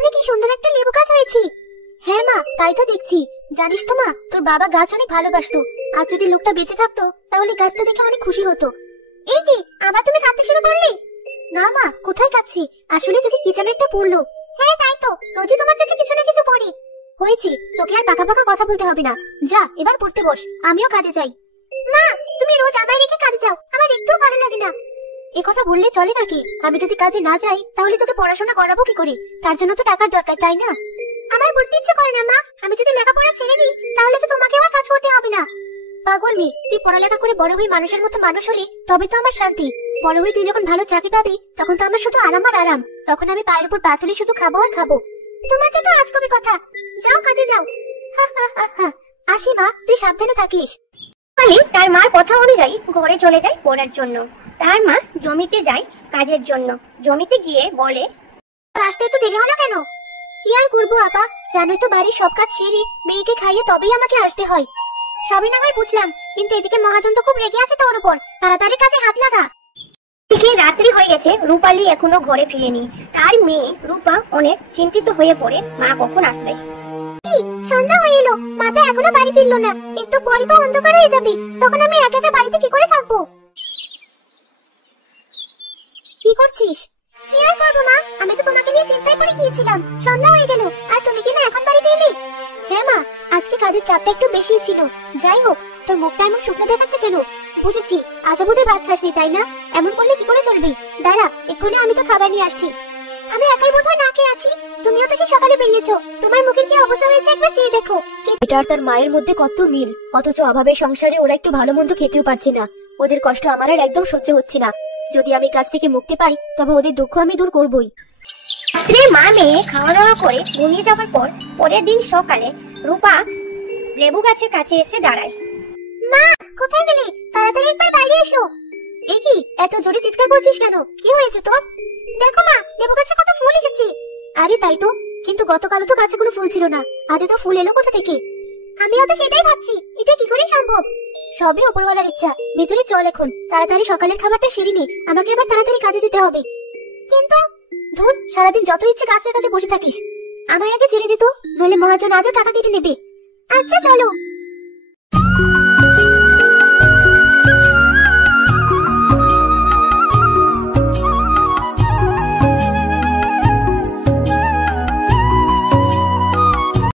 উঠোনে কি সুন্দর একটা লেবু গাছ হয়েছে। হ্যাঁ মা, তাই তো দেখছি। জানিস তো মা, তোর বাবা গাছ অনেক ভালোবাসতো। আর যদি লোকটা বেঁচে থাকতো তাহলে গাছটা দেখে অনেক খুশি হতো। এই যে, আবার তুমি কাঁদতে শুরু করলে? না মা, কোথায় কাঁদছি, আসলে চোখে কি যেন একটা পড়লো। হ্যাঁ তাই তো, রোজই তোমার চোখে কিছু না কিছু পড়ে। হয়েছে, তোকে আর পাকা পাকা কথা বলতে হবে না। যা এবার পড়তে বস, আমিও কাজে যাই। মা, তুমি রোজ আমায় রেখে কাজে যাও, আমার একটু ভালো লাগে না। এ কথা বললে চলে নাকি? আমি যদি কাজে না যাই তাহলে তোকে পড়াশোনা করাবো কি করে? তার জন্য তো টাকার দরকার, তাই না? আমার পড়তে ইচ্ছে করে না মা। আমি যদি লেখাপড়া ছেড়ে দিই তাহলে তো তোমাকে আর কাজ করতে হবে না। পাগল মেয়ে, তুই পড়ালেখা করে বড় হয়ে মানুষের মতো মানুষ হলে তবে তো আমার শান্তি। বড় হয়ে তুই যখন ভালো চাকরি পাবি তখন তো আমার শুধু আরাম আর আরাম। তখন আমি পায়ের উপর পা তুলে শুধু খাবো আর খাবো। তোমার তো আজ কবে কথা। যাও কাজে যাও। আসি মা, তুই সাবধানে থাকিস। তার মার কথা অনুযায়ী ঘরে চলে যায় পড়ার জন্য। তার মা জমিতে যায় কাজের জন্য। জমিতে গিয়ে বলে, আসতে তো দেরি হলো কেন? কি আর করবো আপা, জানোই তো বাড়ির সব কাজ ছেড়ে মেয়েকে খাইয়ে তবেই আমাকে আসতে হয়। সবই না হয় বুঝলাম, কিন্তু এদিকে মহাজন তো খুব রেগে আছে তোর উপর। তাড়াতাড়ি কাজে হাত লাগা। এদিকে রাত্রি হয়ে গেছে, রূপালী এখনো ঘরে ফিরেনি। তার মেয়ে রূপা অনেক চিন্তিত হয়ে পড়ে, মা কখন আসবে। সন্ধ্যা হয়ে এলো, মা তো এখনো বাড়ি ফিরলো না। একটু পরে তো অন্ধকার হয়ে যাবে, তখন আমি একা একা বাড়িতে কি করে থাকবো? কি করছিস? কি আর করবো মা, আমি তো তোমাকে নিয়ে চিন্তায় পড়ে গিয়েছিলাম। সন্ধ্যা হয়ে গেল আর তুমি কি না এখন বাড়িতে এলে? হ্যাঁ মা, আজকে কাজের চাপটা একটু বেশি ছিল। যাই হোক, তোর মুখটা এমন শুকনো দেখাচ্ছে কেন? বুঝেছি, আজও বোধহয় ভাত খাসনি, তাই না? এমন করলে কি করে চলবে? দাঁড়া, এক্ষুনি আমি তো খাবার নিয়ে আসছি। আমি একাই বোধহয় না খেয়ে আছি। তুমিও তো সে সকালে বেরিয়েছো, তোমার মুখের কি অবস্থা হয়েছে একবার চেয়ে দেখো। এটা আর তার মায়ের মধ্যে কত মিল, অথচ অভাবের সংসারে ওরা একটু ভালো মন্দ খেতেও পারছে না। ওদের কষ্ট আমার আর একদম সহ্য হচ্ছে না। যদি আমি কাজ থেকে মুক্তি পাই তবে ওদের দুঃখ আমি দূর করবই। রাত্রে মা মেয়ে খাওয়া দাওয়া করে ঘুমিয়ে যাওয়ার পর পরের দিন সকালে রূপা লেবু গাছের কাছে এসে দাঁড়ায়। মা, কোথায় গেলে? তাড়াতাড়ি একবার বাইরে এসো। এ কি, এত জোরে চিৎকার করছিস কেন? কি হয়েছে তোর? দেখো মা, লেবু গাছে কত ফুল এসেছে। আরে তাই তো, কিন্তু গতকালও তো গাছে কোনো ফুল ছিল না, আজ তো ফুল এলো কোথা থেকে? আমিও তো সেটাই ভাবছি, এটা কি করে সম্ভব? সবই উপরওয়ালার ইচ্ছা। ভেতরে চল এখন, তাড়াতাড়ি সকালের খাবারটা সেরে নে, আমাকে এবার তাড়াতাড়ি কাজে যেতে হবে। কিন্তু ধুর, সারাদিন যত ইচ্ছে গাছের কাছে বসে থাকিস। আমায় আগে ছেড়ে দিত, নইলে মহাজন আজও টাকা কেটে নেবে। আচ্ছা চলো।